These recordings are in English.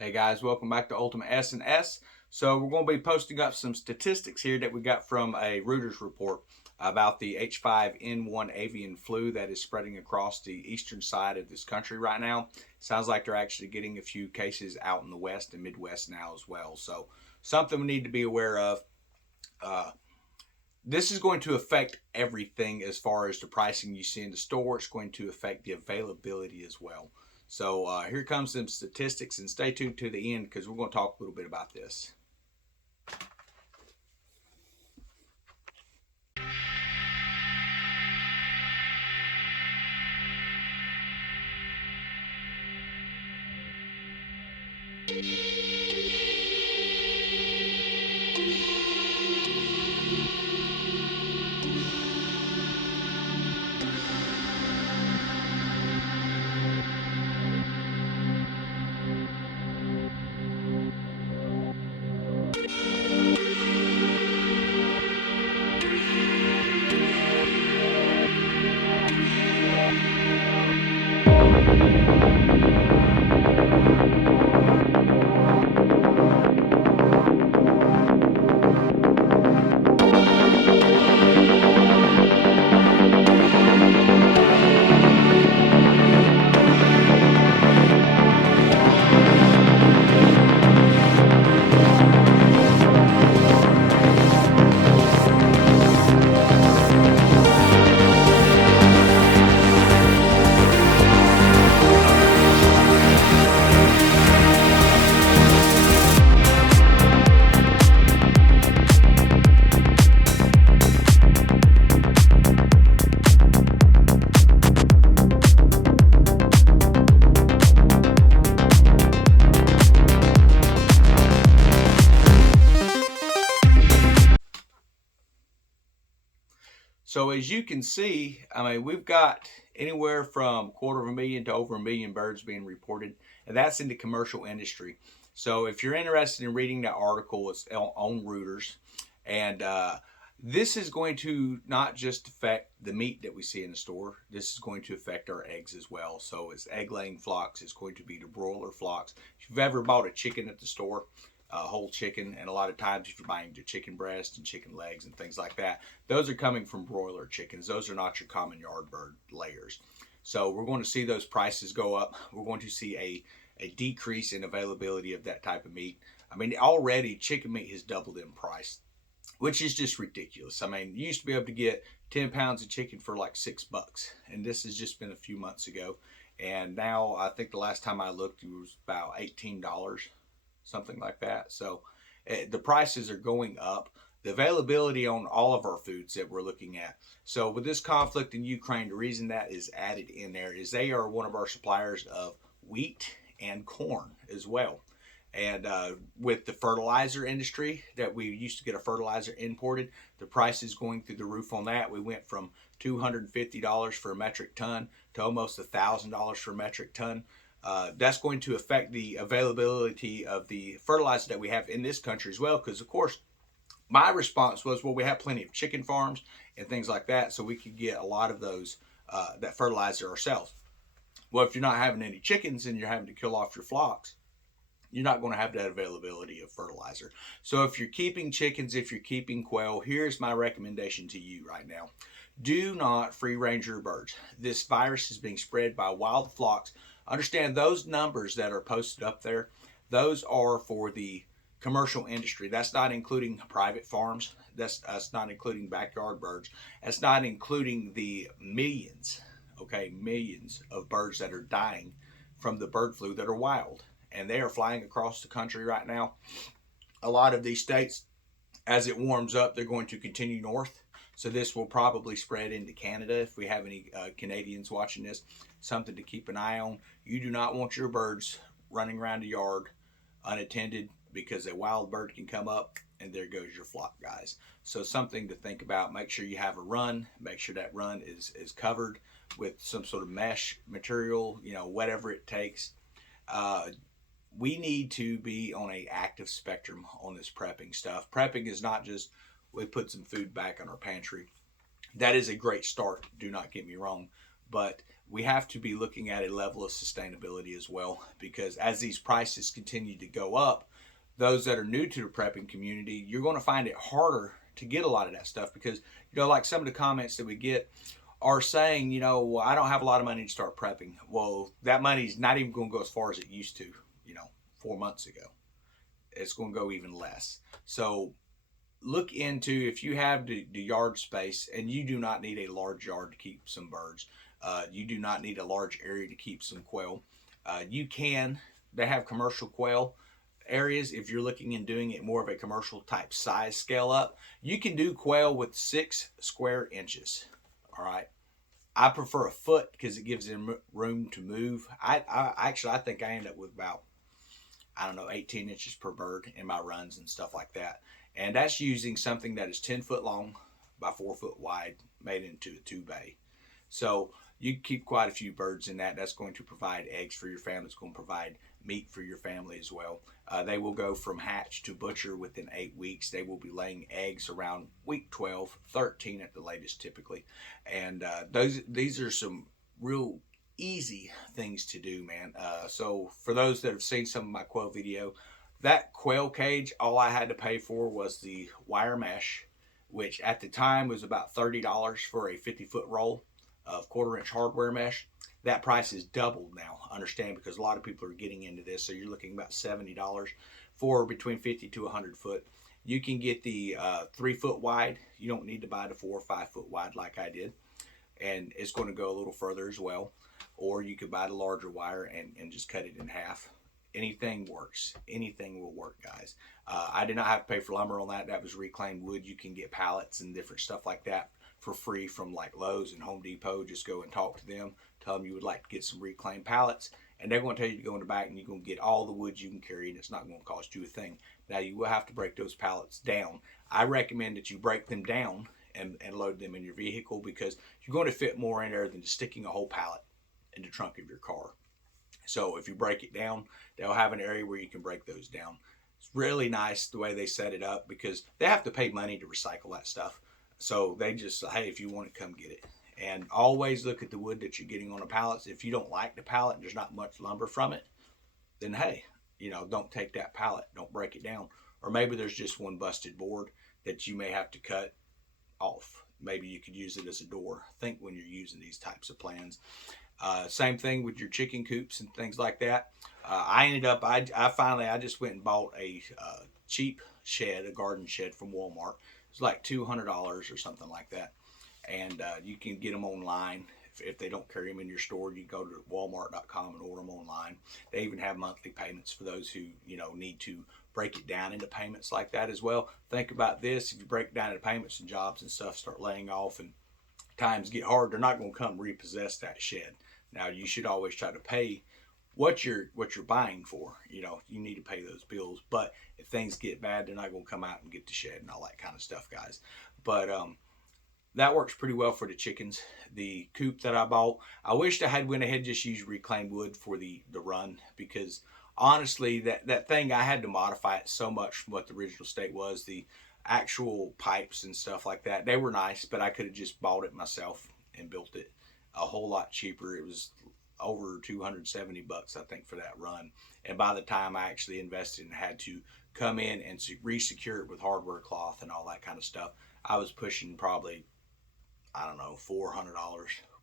Hey guys, welcome back to Ultimate S&S. So we're going to be posting up some statistics here that we got from a Reuters report about the H5N1 avian flu that is spreading across the eastern side of this country right now. Sounds like they're actually getting a few cases out in the west and Midwest now as well. So something we need to be aware of. Uh, this is going to affect everything as far as the pricing you see in the store. It's going to affect the availability as well. So here comes some statistics, and stay tuned to the end because we're going to talk a little bit about this. So as you can see, we've got anywhere from 250,000 to over 1 million birds being reported, and that's in the commercial industry. So if you're interested in reading that article, it's on Reuters, and this is going to not just affect the meat that we see in the store. This is going to affect our eggs as well. So it's egg-laying flocks. It's going to be the broiler flocks. If you've ever bought a chicken at the store, whole chicken, and a lot of times if you're buying the chicken breast and chicken legs and things like that, those are coming from broiler chickens. Those are not your common yard bird layers. So we're going to see those prices go up. We're going to see a decrease in availability of that type of meat. Already chicken meat has doubled in price, which is just ridiculous. You used to be able to get 10 pounds of chicken for like $6, and this has just been a few months ago. And now I think the last time I looked, it was about $18, something like that. So the prices are going up. The availability on all of our foods that we're looking at. So with this conflict in Ukraine, the reason that is added in there is they are one of our suppliers of wheat and corn as well. And with the fertilizer industry that we used to get a fertilizer imported, the price is going through the roof on that. We went from $250 for a metric ton to almost $1,000 for a metric ton. That's going to affect the availability of the fertilizer that we have in this country as well, because of course my response was, well, we have plenty of chicken farms and things like that, so we could get a lot of those that fertilizer ourselves. Well, if you're not having any chickens and you're having to kill off your flocks, you're not going to have that availability of fertilizer. So if you're keeping chickens, if you're keeping quail, here's my recommendation to you right now. Do not free range your birds. This virus is being spread by wild flocks. Understand those numbers that are posted up there, those are for the commercial industry. That's not including private farms. That's not including backyard birds. That's not including the millions, millions of birds that are dying from the bird flu that are wild. And they are flying across the country right now. A lot of these states, as it warms up, they're going to continue north. So this will probably spread into Canada if we have any Canadians watching this. Something to keep an eye on. You do not want your birds running around the yard unattended, because a wild bird can come up and there goes your flock, guys. So something to think about. Make sure you have a run. Make sure that run is covered with some sort of mesh material, whatever it takes. We need to be on a active spectrum on this prepping stuff. Prepping is not just we put some food back in our pantry. That is a great start, do not get me wrong. but we have to be looking at a level of sustainability as well, because as these prices continue to go up, those that are new to the prepping community, you're going to find it harder to get a lot of that stuff, because like some of the comments that we get are saying, well, I don't have a lot of money to start prepping. Well, that money's not even going to go as far as it used to, 4 months ago. It's going to go even less. So look into, if you have the yard space, and you do not need a large yard to keep some birds. You do not need a large area to keep some quail. They have commercial quail areas. If you're looking in doing it more of a commercial type size scale up, you can do quail with 6 square inches. All right. I prefer a foot because it gives them room to move. I think I end up with about, 18 inches per bird in my runs and stuff like that. And that's using something that is 10 foot long by 4 foot wide, made into a 2-bay. So you keep quite a few birds in that. That's going to provide eggs for your family. It's going to provide meat for your family as well. They will go from hatch to butcher within 8 weeks. They will be laying eggs around week 12, 13 at the latest typically. And these are some real easy things to do, man. So for those that have seen some of my quail video, that quail cage, all I had to pay for was the wire mesh, which at the time was about $30 for a 50-foot roll of 1/4-inch hardware mesh. That price is doubled now, understand, because a lot of people are getting into this. So you're looking about $70 for between 50 to 100 foot. You can get the 3 foot wide. You don't need to buy the 4 or 5 foot wide like I did. And it's going to go a little further as well. Or you could buy the larger wire and just cut it in half. Anything works. Anything will work, guys. I did not have to pay for lumber on that. That was reclaimed wood. You can get pallets and different stuff like that for free from like Lowe's and Home Depot. Just go and talk to them. Tell them you would like to get some reclaimed pallets, and they're going to tell you to go in the back and you're going to get all the wood you can carry, and it's not going to cost you a thing. Now, you will have to break those pallets down. I recommend that you break them down and load them in your vehicle, because you're going to fit more in there than just sticking a whole pallet in the trunk of your car. So if you break it down, they'll have an area where you can break those down. It's really nice the way they set it up, because they have to pay money to recycle that stuff. So they just say, hey, if you want it, come get it. And always look at the wood that you're getting on the pallets. If you don't like the pallet and there's not much lumber from it, then hey, don't take that pallet. Don't break it down. Or maybe there's just one busted board that you may have to cut off. Maybe you could use it as a door. Think when you're using these types of plans. Same thing with your chicken coops and things like that. I just went and bought a cheap shed, a garden shed from Walmart. It's like $200 or something like that. And you can get them online. If they don't carry them in your store, you go to walmart.com and order them online. They even have monthly payments for those who need to break it down into payments like that as well. Think about this: if you break it down into payments and jobs and stuff start laying off and times get hard, they're not going to come repossess that shed. Now, you should always try to pay what you're buying for. You need to pay those bills. But if things get bad, they're not going to come out and get the shed and all that kind of stuff, guys. But that works pretty well for the chickens. The coop that I bought, I wished I had went ahead and just used reclaimed wood for the run, because honestly, that thing, I had to modify it so much from what the original state was. The actual pipes and stuff like that, they were nice, but I could have just bought it myself and built it a whole lot cheaper. It was over $270, I think, for that run. And by the time I actually invested and had to come in and re-secure it with hardware cloth and all that kind of stuff, I was pushing probably, $400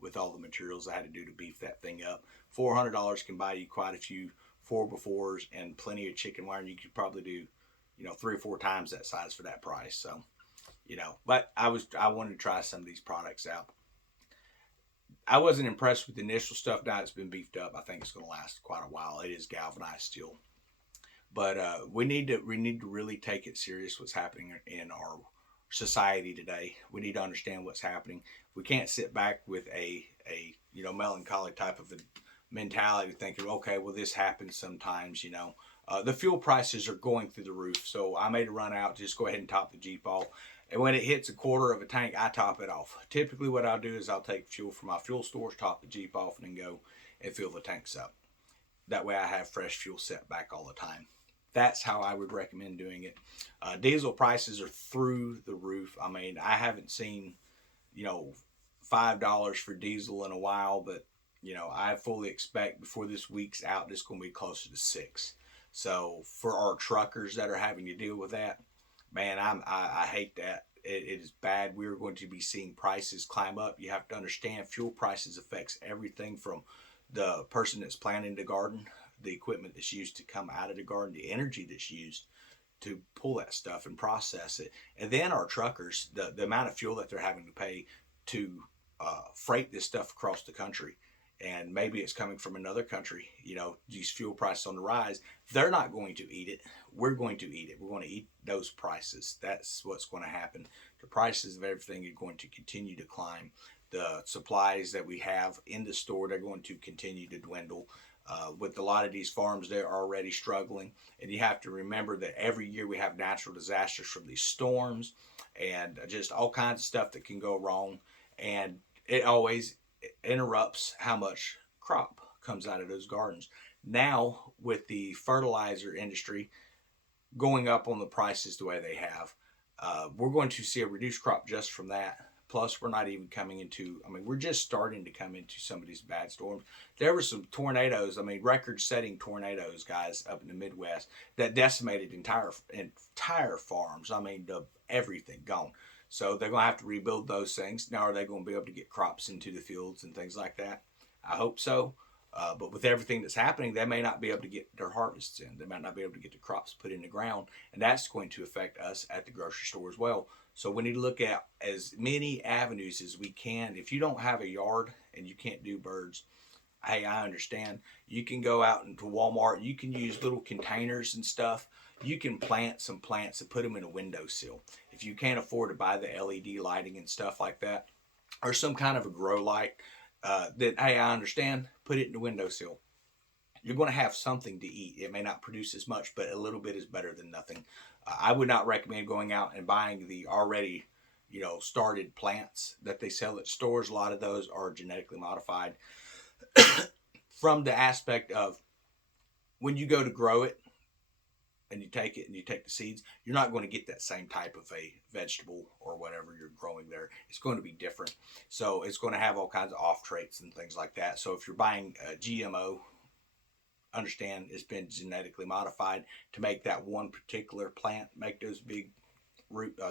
with all the materials I had to do to beef that thing up. $400 can buy you quite a few 4x4s and plenty of chicken wire, and you could probably do 3 or 4 times that size for that price. So but I wanted to try some of these products out. I wasn't impressed with the initial stuff. Now it's been beefed up. I think it's going to last quite a while. It is galvanized steel, but we need to really take it serious what's happening in our society today. We need to understand what's happening. We can't sit back with a melancholy type of a mentality, thinking, okay, well, this happens sometimes. The fuel prices are going through the roof, so I made a run out. Just go ahead and top the Jeep off. And when it hits 1/4 of a tank, I top it off. Typically what I'll do is I'll take fuel from my fuel stores, top the Jeep off, and then go and fill the tanks up. That way I have fresh fuel set back all the time. That's how I would recommend doing it. Diesel prices are through the roof. I mean, I haven't seen, $5 for diesel in a while, but I fully expect before this week's out, it's going to be closer to 6. So for our truckers that are having to deal with that, man, I hate that. It is bad. We're going to be seeing prices climb up. You have to understand fuel prices affects everything from the person that's planting the garden, the equipment that's used to come out of the garden, the energy that's used to pull that stuff and process it, and then our truckers, the amount of fuel that they're having to pay to freight this stuff across the country. And maybe it's coming from another country. These fuel prices on the rise. They're not going to eat it. We're going to eat it. We're going to eat those prices. That's what's going to happen. The prices of everything are going to continue to climb. The supplies that we have in the store, they're going to continue to dwindle. With a lot of these farms, they're already struggling. And you have to remember that every year we have natural disasters from these storms and just all kinds of stuff that can go wrong. And it always interrupts how much crop comes out of those gardens. Now, with the fertilizer industry going up on the prices the way they have, we're going to see a reduced crop just from that. Plus, we're not even coming into, we're just starting to come into some of these bad storms. There were some tornadoes, record-setting tornadoes, guys, up in the Midwest that decimated entire farms. Everything gone. So they're going to have to rebuild those things. Now, are they going to be able to get crops into the fields and things like that? I hope so. But with everything that's happening, they may not be able to get their harvests in. They might not be able to get the crops put in the ground. And that's going to affect us at the grocery store as well. So we need to look at as many avenues as we can. If you don't have a yard and you can't do birds, hey, I understand. You can go out into Walmart. You can use little containers and stuff. You can plant some plants and put them in a windowsill. If you can't afford to buy the LED lighting and stuff like that, or some kind of a grow light, hey, I understand, put it in the windowsill. You're going to have something to eat. It may not produce as much, but a little bit is better than nothing. I would not recommend going out and buying the already, started plants that they sell at stores. A lot of those are genetically modified from the aspect of when you go to grow it and you take it and you take the seeds, you're not going to get that same type of a vegetable or whatever you're growing there. It's going to be different. So it's going to have all kinds of off traits and things like that. So if you're buying a GMO, understand it's been genetically modified to make that one particular plant, make those big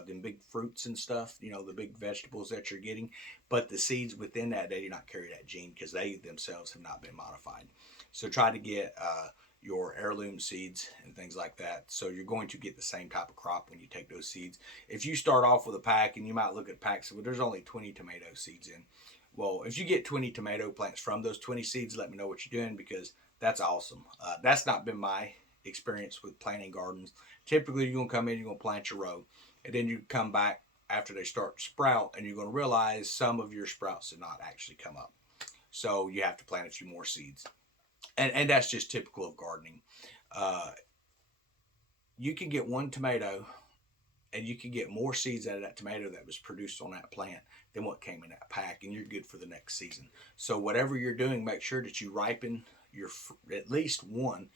them big fruits and stuff, the big vegetables that you're getting. But the seeds within that, they do not carry that gene because they themselves have not been modified. So try to get your heirloom seeds and things like that. So you're going to get the same type of crop when you take those seeds. If you start off with a pack, and you might look at packs, well, there's only 20 tomato seeds in. Well, if you get 20 tomato plants from those 20 seeds, let me know what you're doing, because that's awesome. That's not been my experience with planting gardens. Typically, you're going to come in, you're going to plant your row, and then you come back after they start to sprout, and you're going to realize some of your sprouts did not actually come up. So you have to plant a few more seeds. And that's just typical of gardening. You can get one tomato, and you can get more seeds out of that tomato that was produced on that plant than what came in that pack, and you're good for the next season. So whatever you're doing, make sure that you ripen your at least one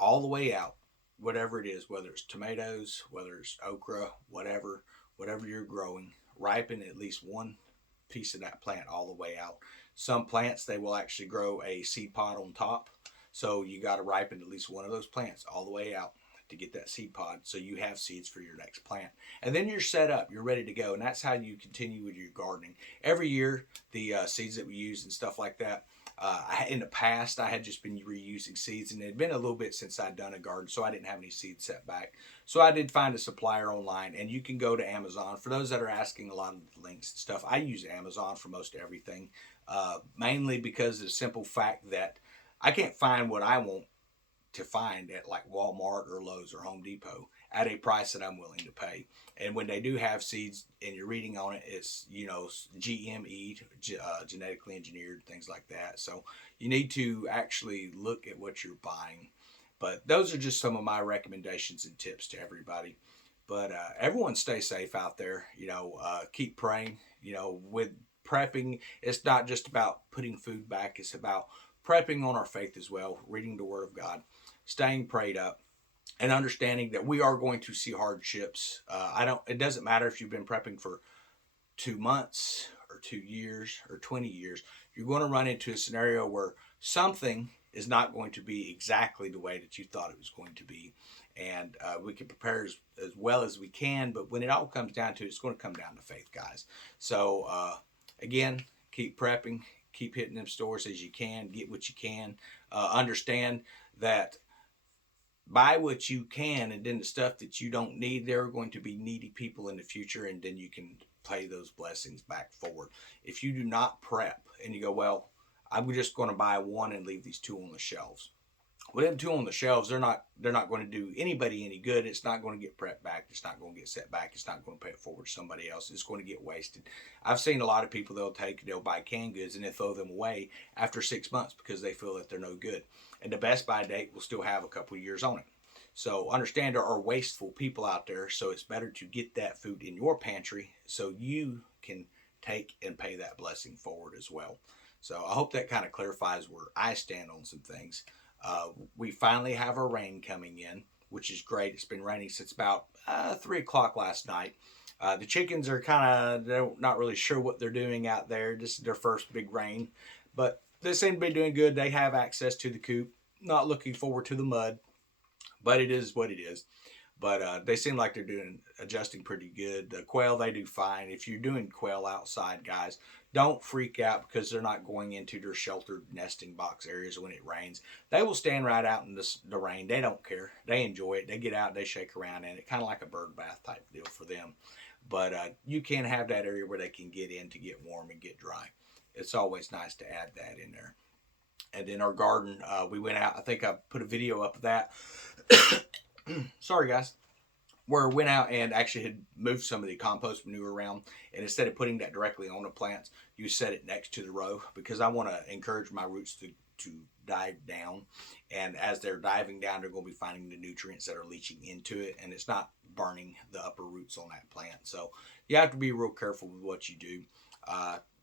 all the way out, whatever it is, whether it's tomatoes, whether it's okra, whatever you're growing, ripen at least one piece of that plant all the way out. Some plants, they will actually grow a seed pod on top. So you got to ripen at least one of those plants all the way out to get that seed pod, so you have seeds for your next plant. And then you're set up, you're ready to go. And that's how you continue with your gardening. Every year, the seeds that we use and stuff like that, in the past, I had just been reusing seeds, and it had been a little bit since I'd done a garden, so I didn't have any seeds set back. So I did find a supplier online, and you can go to Amazon. For those that are asking a lot of links and stuff, I use Amazon for most everything, mainly because of the simple fact that I can't find what I want to find at like Walmart or Lowe's or Home Depot at a price that I'm willing to pay. And when they do have seeds and you're reading on it, it's, GME, genetically engineered, things like that. So you need to actually look at what you're buying. But those are just some of my recommendations and tips to everybody. But everyone stay safe out there. Keep praying. With prepping, it's not just about putting food back. It's about prepping on our faith as well, reading the Word of God, staying prayed up, and understanding that we are going to see hardships. It doesn't matter if you've been prepping for 2 months or 2 years or 20 years, you're going to run into a scenario where something is not going to be exactly the way that you thought it was going to be. And we can prepare as well as we can, but when it all comes down to it, it's going to come down to faith, guys. So, again, keep prepping, keep hitting them stores as you can, get what you can. Understand that buy what you can, and then the stuff that you don't need, there are going to be needy people in the future, and then you can pay those blessings back forward. If you do not prep and you go, well, I'm just going to buy one and leave these two on the shelves. Well, them two on the shelves, they're not going to do anybody any good. It's not going to get prepped back. It's not going to get set back. It's not going to pay it forward to somebody else. It's going to get wasted. I've seen a lot of people, they'll buy canned goods and then throw them away after 6 months because they feel that they're no good. And the best by date will still have a couple of years on it. So understand there are wasteful people out there. So it's better to get that food in your pantry so you can take and pay that blessing forward as well. So I hope that kind of clarifies where I stand on some things. We finally have our rain coming in, which is great. It's been raining since about 3 o'clock last night. The chickens are they're not really sure what they're doing out there. This is their first big rain, but they seem to be doing good. They have access to the coop. Not looking forward to the mud, but it is what it is. But they seem like they're adjusting pretty good. The quail, they do fine. If you're doing quail outside, guys, don't freak out because they're not going into their sheltered nesting box areas when it rains. They will stand right out in the rain. They don't care. They enjoy it. They get out, they shake around in it, kind of like a bird bath type deal for them. But you can have that area where they can get in to get warm and get dry. It's always nice to add that in there. And then our garden, we went out. I think I put a video up of that. Sorry, guys. Where I went out and actually had moved some of the compost manure around, and instead of putting that directly on the plants, you set it next to the row because I want to encourage my roots to dive down, and as they're diving down, they're going to be finding the nutrients that are leaching into it, and it's not burning the upper roots on that plant. So you have to be real careful with what you do.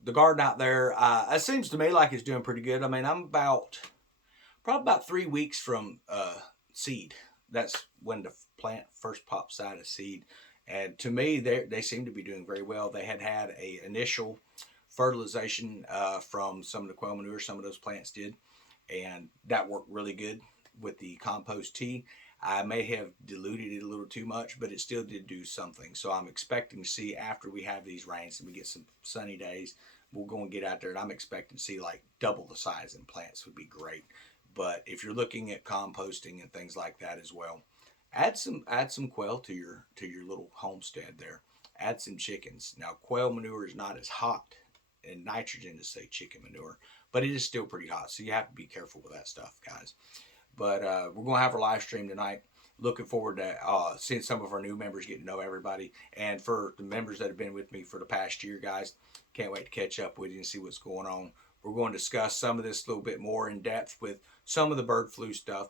The garden out there, it seems to me like it's doing pretty good. I mean, I'm probably about 3 weeks from seed. That's when the plant first pops out of seed. And to me, they seem to be doing very well. They had a initial fertilization from some of the quail manure, some of those plants did. And that worked really good with the compost tea. I may have diluted it a little too much, but it still did do something. So I'm expecting to see after we have these rains and we get some sunny days, we'll go and get out there. And I'm expecting to see like double the size in plants would be great. But if you're looking at composting and things like that as well, add some quail to your little homestead there. Add some chickens. Now, quail manure is not as hot in nitrogen as say chicken manure, but it is still pretty hot. So you have to be careful with that stuff, guys. But we're going to have our live stream tonight. Looking forward to seeing some of our new members, get to know everybody. And for the members that have been with me for the past year, guys, can't wait to catch up with you and see what's going on. We're going to discuss some of this a little bit more in depth with some of the bird flu stuff.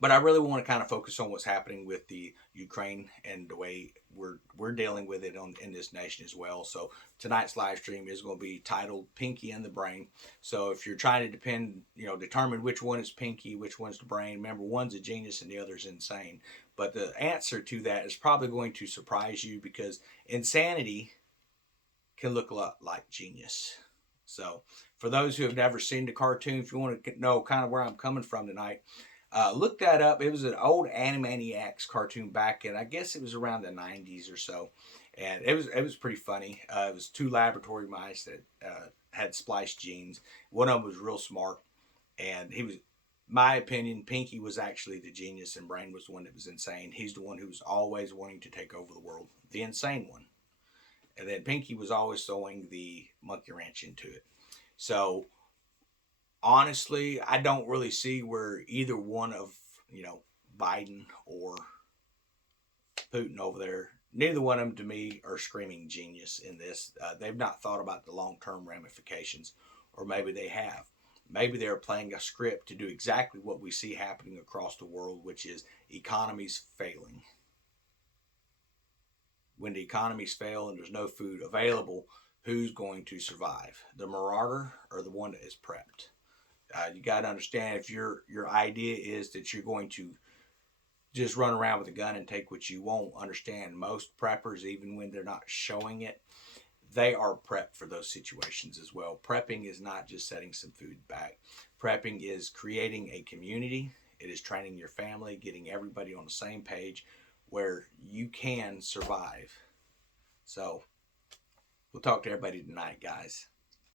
But I really want to kind of focus on what's happening with the Ukraine and the way we're dealing with it in this nation as well. So tonight's live stream is going to be titled Pinky and the Brain. So if you're trying to determine which one is Pinky, which one's the brain, remember one's a genius and the other's insane. But the answer to that is probably going to surprise you because insanity can look a lot like genius. So for those who have never seen the cartoon, if you want to know kind of where I'm coming from tonight, look that up. It was an old Animaniacs cartoon back in, I guess it was around the 90s or so. And it was pretty funny. It was 2 laboratory mice that had spliced genes. One of them was real smart. And he was, my opinion, Pinky was actually the genius and Brain was the one that was insane. He's the one who was always wanting to take over the world. The insane one. And then Pinky was always throwing the monkey wrench into it. So honestly, I don't really see where either one of, Biden or Putin over there, neither one of them to me are screaming genius in this. They've not thought about the long-term ramifications, or maybe they have. Maybe they're playing a script to do exactly what we see happening across the world, which is economies failing. When the economies fail and there's no food available, who's going to survive? The marauder or the one that is prepped? You got to understand, if your idea is that you're going to just run around with a gun and take what you want, understand most preppers, even when they're not showing it, they are prepped for those situations as well. Prepping is not just setting some food back. Prepping is creating a community. It is training your family, getting everybody on the same page where you can survive. So we'll talk to everybody tonight, guys.